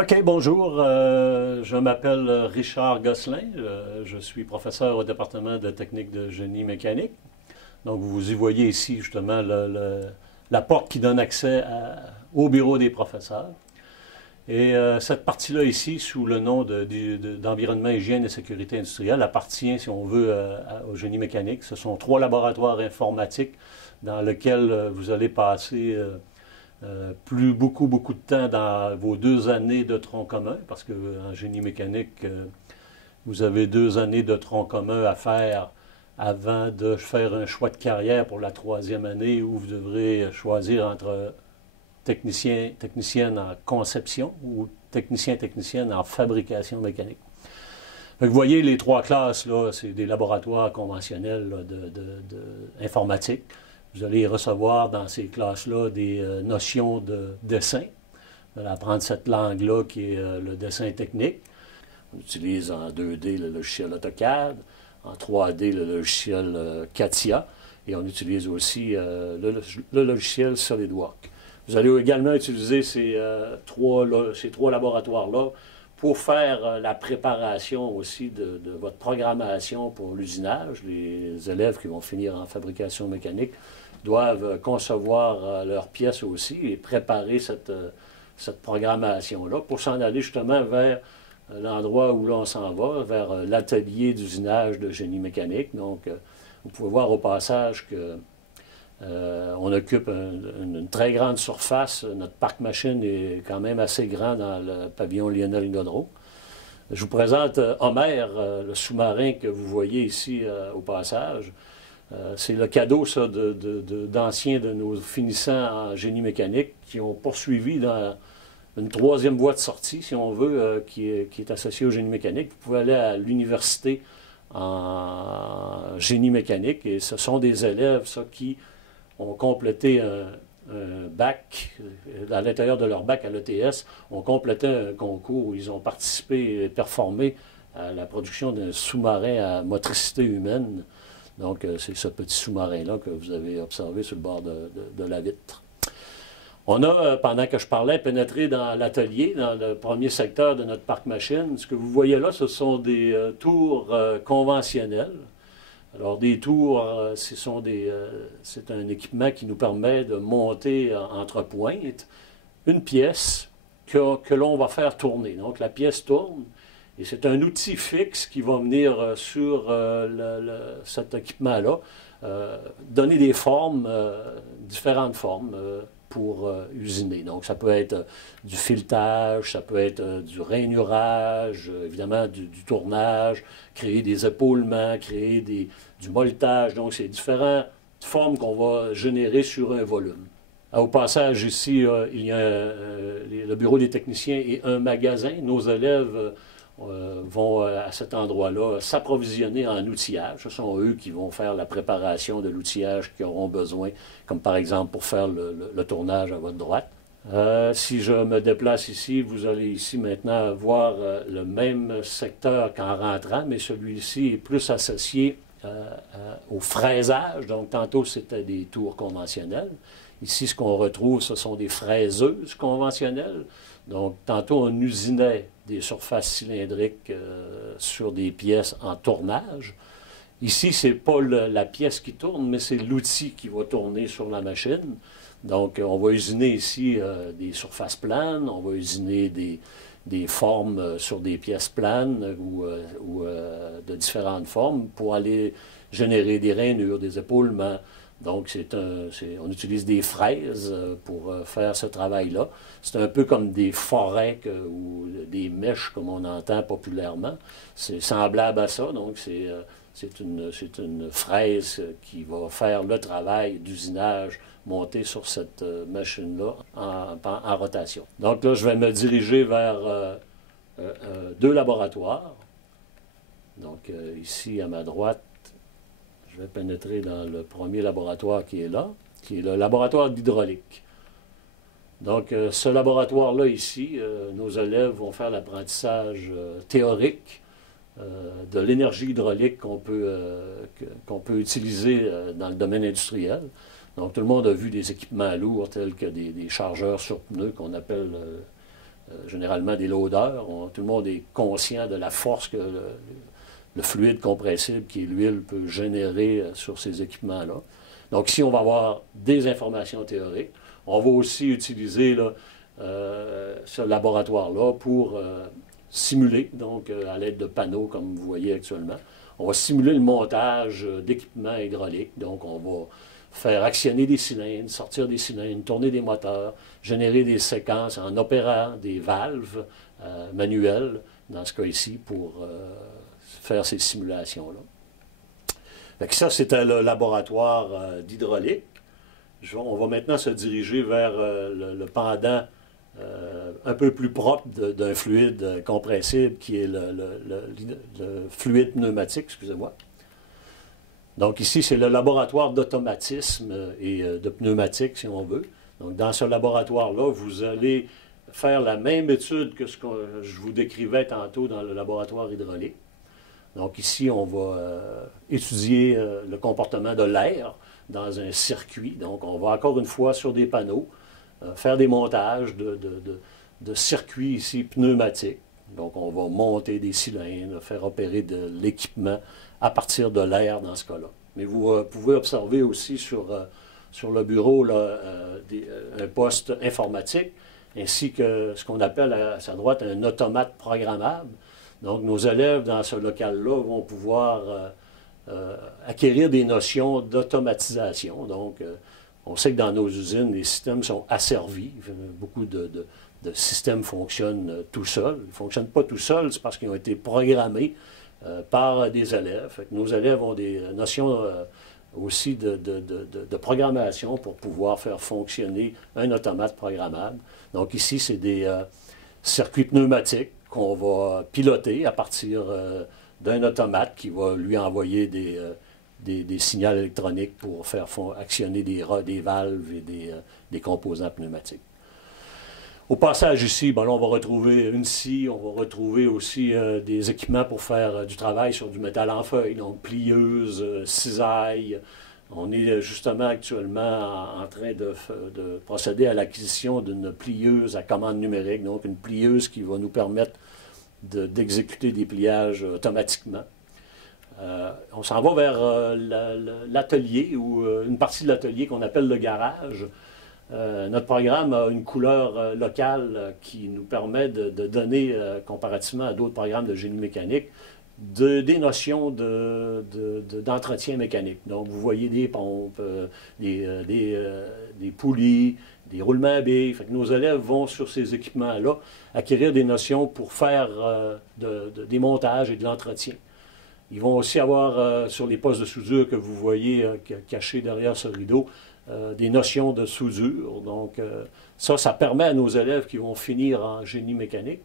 OK, bonjour. Je m'appelle Richard Gosselin. Je suis professeur au département de technique de génie mécanique. Donc, vous y voyez ici justement la porte qui donne accès au bureau des professeurs. Et cette partie-là ici, sous le nom d'environnement, hygiène et sécurité industrielle, appartient, si on veut, au génie mécanique. Ce sont 3 laboratoires informatiques dans lesquels vous allez passer beaucoup de temps dans vos 2 années de tronc commun, parce qu'en génie mécanique, vous avez 2 années de tronc commun à faire avant de faire un choix de carrière pour la 3e année où vous devrez choisir entre technicienne en conception ou technicienne en fabrication mécanique. Donc, vous voyez, les 3 classes, là, c'est des laboratoires conventionnels là, informatiques. Vous allez recevoir dans ces classes-là des notions de dessin. Vous allez apprendre cette langue-là qui est le dessin technique. On utilise en 2D le logiciel AutoCAD, en 3D le logiciel CATIA, et on utilise aussi le logiciel SolidWorks. Vous allez également utiliser ces 3 laboratoires-là pour faire la préparation aussi de votre programmation pour l'usinage. Les élèves qui vont finir en fabrication mécanique doivent concevoir leurs pièces aussi et préparer cette programmation-là pour s'en aller justement vers l'endroit où l'on s'en va, vers l'atelier d'usinage de génie mécanique. Donc, vous pouvez voir au passage que on occupe une très grande surface. Notre parc machine est quand même assez grand dans le pavillon Lionel Gaudreault. Je vous présente Homer, le sous-marin que vous voyez ici au passage. C'est le cadeau, ça, d'anciens de nos finissants en génie mécanique qui ont poursuivi dans une 3e voie de sortie, si on veut, qui est associée au génie mécanique. Vous pouvez aller à l'université en génie mécanique et ce sont des élèves, ça, qui ont complété un bac, à l'intérieur de leur bac à l'ETS, ont complété un concours où ils ont participé et performé à la production d'un sous-marin à motricité humaine. Donc, c'est ce petit sous-marin-là que vous avez observé sur le bord de la vitre. On a, pendant que je parlais, pénétré dans l'atelier, dans le premier secteur de notre parc machine. Ce que vous voyez là, ce sont des tours conventionnelles. Alors, des tours, c'est un équipement qui nous permet de monter entre pointes une pièce que l'on va faire tourner. Donc, la pièce tourne et c'est un outil fixe qui va venir sur cet équipement-là, donner des formes, différentes formes pour usiner. Donc, ça peut être du filetage, ça peut être du rainurage, évidemment du tournage, créer des épaulements, créer du molletage. Donc, c'est différentes formes qu'on va générer sur un volume. Au passage, ici, il y a le bureau des techniciens et un magasin. Nos élèves vont à cet endroit-là s'approvisionner en outillage. Ce sont eux qui vont faire la préparation de l'outillage qu'ils auront besoin, comme par exemple pour faire le tournage à votre droite. Si je me déplace ici, vous allez ici maintenant voir le même secteur qu'en rentrant, mais celui-ci est plus associé au fraisage. Donc, tantôt, c'était des tours conventionnelles. Ici, ce qu'on retrouve, ce sont des fraiseuses conventionnelles. Donc, tantôt, on usinait des surfaces cylindriques sur des pièces en tournage. Ici, ce n'est pas la pièce qui tourne, mais c'est l'outil qui va tourner sur la machine. Donc, on va usiner ici des surfaces planes, on va usiner des formes sur des pièces planes ou de différentes formes pour aller générer des rainures, des épaulements. Donc, on utilise des fraises pour faire ce travail-là. C'est un peu comme des forêts ou des mèches, comme on entend populairement. C'est semblable à ça. Donc, c'est une fraise qui va faire le travail d'usinage monté sur cette machine-là en rotation. Donc, là, je vais me diriger vers 2 laboratoires. Donc, ici, à ma droite, je vais pénétrer dans le premier laboratoire qui est là, qui est le laboratoire d'hydraulique. Donc, ce laboratoire-là ici, nos élèves vont faire l'apprentissage théorique de l'énergie hydraulique qu'on peut utiliser dans le domaine industriel. Donc, tout le monde a vu des équipements lourds tels que des chargeurs sur pneus qu'on appelle généralement des loaders. Tout le monde est conscient de la force que le fluide compressible qui est l'huile peut générer sur ces équipements-là. Donc ici, on va avoir des informations théoriques. On va aussi utiliser là, ce laboratoire-là pour simuler, donc à l'aide de panneaux comme vous voyez actuellement. On va simuler le montage d'équipements hydrauliques. Donc on va faire actionner des cylindres, sortir des cylindres, tourner des moteurs, générer des séquences en opérant des valves manuelles, dans ce cas ici, pour faire ces simulations-là. Ça, c'était le laboratoire d'hydraulique. On va maintenant se diriger vers le pendant un peu plus propre d'un fluide compressible qui est le fluide pneumatique, excusez-moi. Donc ici, c'est le laboratoire d'automatisme et de pneumatique, si on veut. Donc dans ce laboratoire-là, vous allez faire la même étude que ce que je vous décrivais tantôt dans le laboratoire hydraulique. Donc ici, on va étudier le comportement de l'air dans un circuit. Donc on va encore une fois sur des panneaux faire des montages de circuits ici pneumatiques. Donc on va monter des cylindres, faire opérer de l'équipement à partir de l'air dans ce cas-là. Mais vous pouvez observer aussi sur le bureau là, un poste informatique ainsi que ce qu'on appelle à sa droite un automate programmable. Donc, nos élèves dans ce local-là vont pouvoir acquérir des notions d'automatisation. Donc, on sait que dans nos usines, les systèmes sont asservis. Beaucoup de systèmes fonctionnent tout seuls. Ils ne fonctionnent pas tout seuls, c'est parce qu'ils ont été programmés par des élèves. Fait que nos élèves ont des notions aussi de programmation pour pouvoir faire fonctionner un automate programmable. Donc, ici, c'est des circuits pneumatiques qu'on va piloter à partir d'un automate qui va lui envoyer des signaux électroniques pour faire actionner des valves et des composants pneumatiques. Au passage ici, ben là, on va retrouver une scie, on va retrouver aussi des équipements pour faire du travail sur du métal en feuille, donc plieuses, cisailles. On est justement actuellement en train de procéder à l'acquisition d'une plieuse à commande numérique, donc une plieuse qui va nous permettre d'exécuter des pliages automatiquement. On s'en va vers l'atelier ou une partie de l'atelier qu'on appelle le garage. Notre programme a une couleur locale qui nous permet de donner, comparativement à d'autres programmes de génie mécanique, des notions d'entretien mécanique. Donc, vous voyez des pompes, des poulies, des roulements à billes. Fait que nos élèves vont sur ces équipements-là acquérir des notions pour faire des montages et de l'entretien. Ils vont aussi avoir, sur les postes de soudure que vous voyez cachés derrière ce rideau, des notions de soudure. Donc, ça permet à nos élèves qui vont finir en génie mécanique,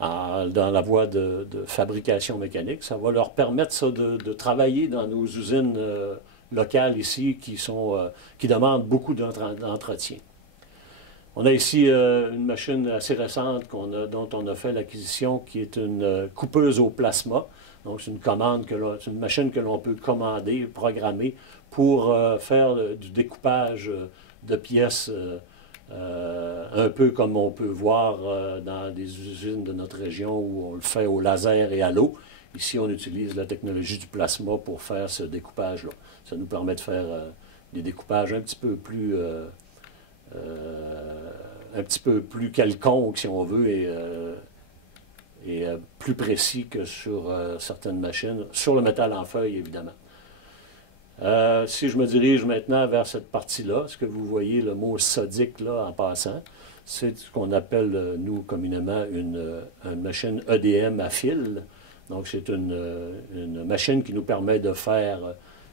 dans la voie de fabrication mécanique, ça va leur permettre ça, de travailler dans nos usines locales ici qui demandent beaucoup d'entretien. On a ici une machine assez récente dont on a fait l'acquisition qui est une coupeuse au plasma. Donc c'est une machine que l'on peut commander, programmer pour faire du découpage de pièces un peu comme on peut voir dans des usines de notre région où on le fait au laser et à l'eau. Ici, on utilise la technologie du plasma pour faire ce découpage-là. Ça nous permet de faire des découpages un petit peu plus quelconques, si on veut, et plus précis que sur certaines machines, sur le métal en feuille, évidemment. Si je me dirige maintenant vers cette partie-là, ce que vous voyez, le mot sodique là en passant, c'est ce qu'on appelle, nous, communément, une machine EDM à fil. Donc, c'est une machine qui nous permet de faire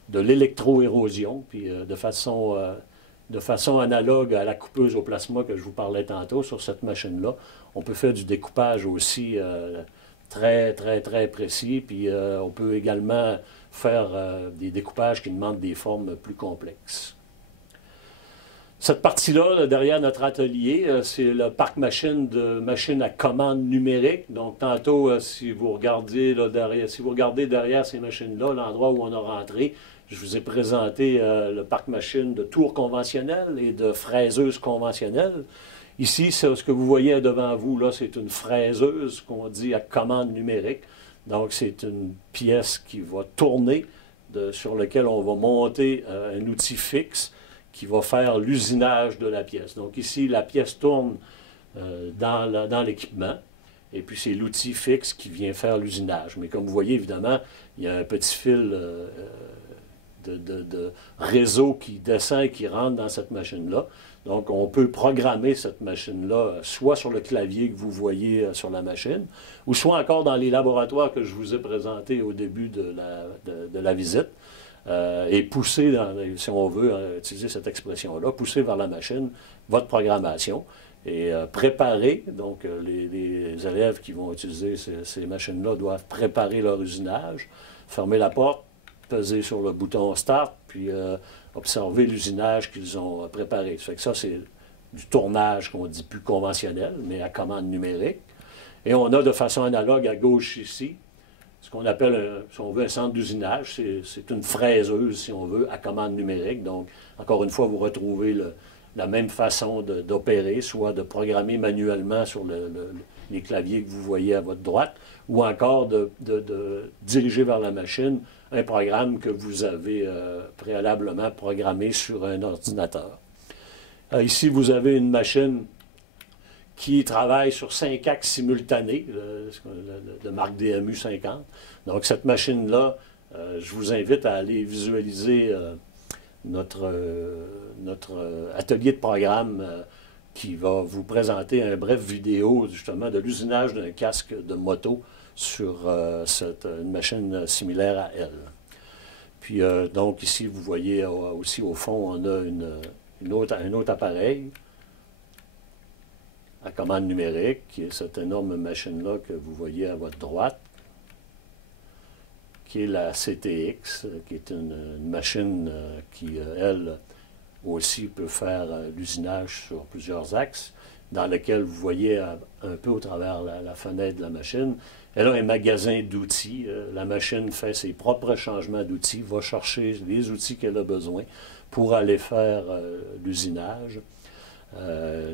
de l'électro-érosion, puis de façon analogue à la coupeuse au plasma que je vous parlais tantôt sur cette machine-là. On peut faire du découpage aussi très, très, très précis, puis on peut également faire des découpages qui demandent des formes plus complexes. Cette partie-là, derrière notre atelier, c'est le parc machine de machines à commande numérique. Donc, tantôt, si vous regardez derrière ces machines-là, l'endroit où on a rentré, je vous ai présenté le parc machine de tours conventionnelles et de fraiseuses conventionnelles. Ici, ce que vous voyez devant vous, là, c'est une fraiseuse qu'on dit à commande numérique. Donc, c'est une pièce qui va tourner, sur laquelle on va monter un outil fixe qui va faire l'usinage de la pièce. Donc, ici, la pièce tourne dans l'équipement. Et puis, c'est l'outil fixe qui vient faire l'usinage. Mais comme vous voyez, évidemment, il y a un petit fil de réseau qui descend et qui rentre dans cette machine-là. Donc, on peut programmer cette machine-là soit sur le clavier que vous voyez sur la machine, ou soit encore dans les laboratoires que je vous ai présentés au début de la visite, et pousser, si on veut utiliser cette expression-là, pousser vers la machine votre programmation et préparer. Donc, les élèves qui vont utiliser ces machines-là doivent préparer leur usinage, fermer la porte, peser sur le bouton Start, puis observer l'usinage qu'ils ont préparé. Ça fait que ça, c'est du tournage qu'on dit plus conventionnel, mais à commande numérique. Et on a de façon analogue à gauche ici, ce qu'on appelle, si on veut, un centre d'usinage. C'est une fraiseuse, si on veut, à commande numérique. Donc, encore une fois, vous retrouvez la même façon d'opérer, soit de programmer manuellement sur les claviers que vous voyez à votre droite, ou encore de diriger vers la machine un programme que vous avez préalablement programmé sur un ordinateur. Ici, vous avez une machine qui travaille sur 5 axes simultanés, de marque DMU 50. Donc, cette machine-là, je vous invite à aller visualiser notre atelier de programme qui va vous présenter un bref vidéo, justement, de l'usinage d'un casque de moto sur une machine similaire à elle. Puis, donc, ici, vous voyez aussi, au fond, on a un autre appareil à commande numérique, qui est cette énorme machine-là que vous voyez à votre droite, qui est la CTX, qui est une machine qui, elle, aussi peut faire l'usinage sur plusieurs axes, dans lequel vous voyez un peu au travers la fenêtre de la machine. Elle a un magasin d'outils. La machine fait ses propres changements d'outils, va chercher les outils qu'elle a besoin pour aller faire l'usinage.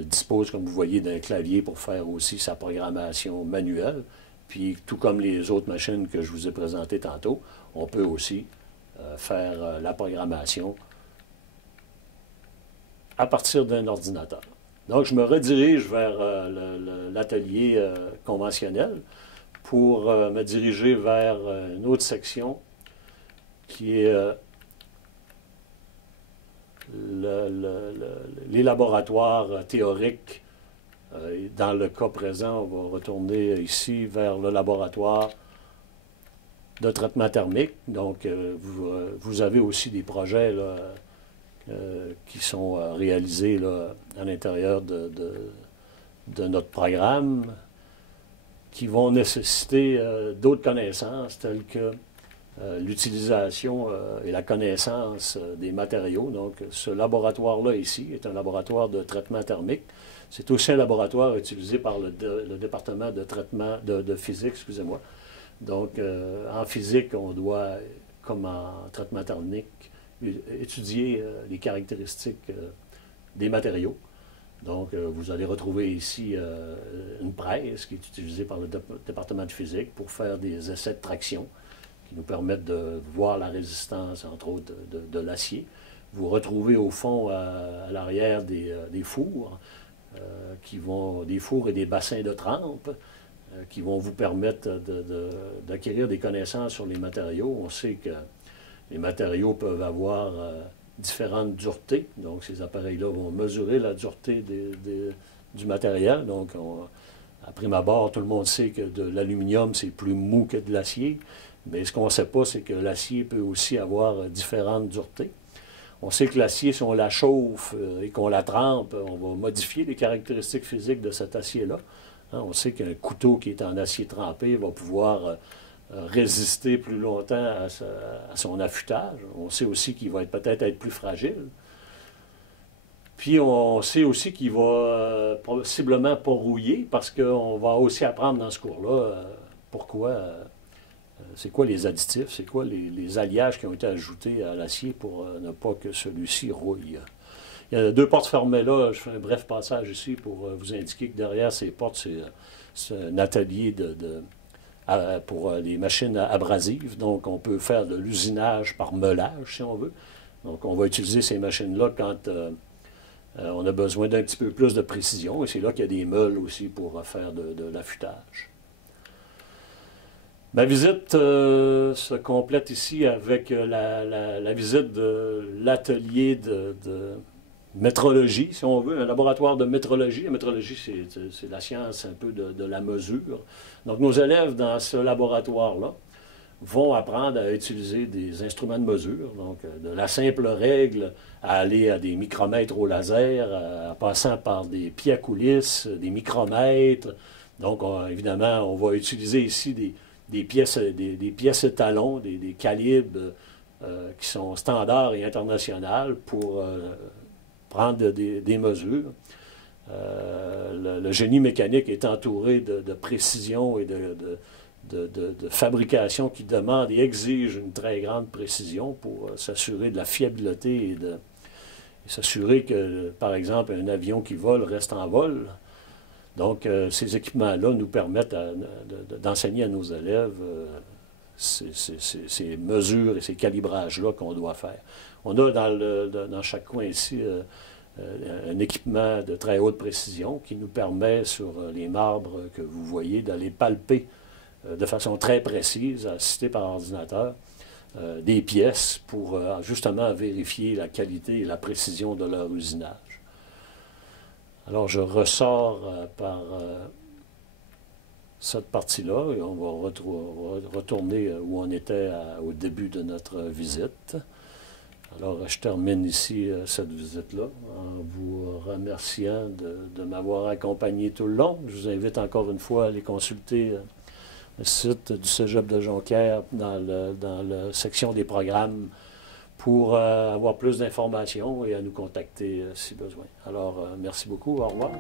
Dispose, comme vous voyez, d'un clavier pour faire aussi sa programmation manuelle. Puis, tout comme les autres machines que je vous ai présentées tantôt, on peut aussi faire la programmation à partir d'un ordinateur. Donc, je me redirige vers l'atelier conventionnel pour me diriger vers une autre section qui est les laboratoires théoriques. Dans le cas présent, on va retourner ici vers le laboratoire de traitement thermique. Donc, vous avez aussi des projets là, qui sont réalisés là, à l'intérieur de notre programme, qui vont nécessiter d'autres connaissances telles que l'utilisation et la connaissance des matériaux. Donc, ce laboratoire-là ici est un laboratoire de traitement thermique. C'est aussi un laboratoire utilisé par le département de traitement de physique, excusez-moi. Donc, en physique, on doit, comme en traitement thermique, étudier les caractéristiques des matériaux. Donc, vous allez retrouver ici une presse qui est utilisée par le département de physique pour faire des essais de traction qui nous permettent de voir la résistance, entre autres, de l'acier. Vous retrouvez au fond, à l'arrière, des fours, des fours et des bassins de trempe qui vont vous permettre d'acquérir des connaissances sur les matériaux. On sait que les matériaux peuvent avoir différentes duretés. Donc, ces appareils-là vont mesurer la dureté du matériel. Donc, à prime abord, tout le monde sait que de l'aluminium, c'est plus mou que de l'acier. Mais ce qu'on ne sait pas, c'est que l'acier peut aussi avoir différentes duretés. On sait que l'acier, si on la chauffe et qu'on la trempe, on va modifier les caractéristiques physiques de cet acier-là. Hein, on sait qu'un couteau qui est en acier trempé va pouvoir résister plus longtemps à son affûtage. On sait aussi qu'il va peut-être être plus fragile. Puis on sait aussi qu'il va possiblement pas rouiller, parce qu'on va aussi apprendre dans ce cours-là pourquoi, c'est quoi les additifs, c'est quoi les alliages qui ont été ajoutés à l'acier pour ne pas que celui-ci rouille. Il y a 2 portes fermées là. Je fais un bref passage ici pour vous indiquer que derrière ces portes, c'est un atelier pour les machines abrasives. Donc, on peut faire de l'usinage par meulage, si on veut. Donc, on va utiliser ces machines-là quand on a besoin d'un petit peu plus de précision. Et c'est là qu'il y a des meules aussi pour faire de l'affûtage. Ma visite se complète ici avec la visite de l'atelier de métrologie, si on veut, un laboratoire de métrologie. La métrologie, c'est la science un peu de la mesure. Donc, nos élèves dans ce laboratoire-là vont apprendre à utiliser des instruments de mesure, donc de la simple règle à aller à des micromètres au laser, en passant par des pieds à coulisses, des micromètres. Donc, évidemment, on va utiliser ici des pièces étalons, des calibres qui sont standards et internationaux pour prendre des mesures. Le génie mécanique est entouré de précision et de fabrication qui demande et exige une très grande précision pour s'assurer de la fiabilité et s'assurer que, par exemple, un avion qui vole reste en vol. Donc, ces équipements-là nous permettent d'enseigner à nos élèves ces mesures et ces calibrages-là qu'on doit faire. On a dans chaque coin ici un équipement de très haute précision qui nous permet, sur les marbres que vous voyez, d'aller palper de façon très précise, assisté par ordinateur, des pièces pour justement vérifier la qualité et la précision de leur usinage. Alors, je ressors par cette partie-là et on va retourner où on était au début de notre visite. Alors, je termine ici cette visite-là en vous remerciant de m'avoir accompagné tout le long. Je vous invite encore une fois à aller consulter le site du Cégep de Jonquière dans la section des programmes pour avoir plus d'informations et à nous contacter si besoin. Alors, merci beaucoup. Au revoir.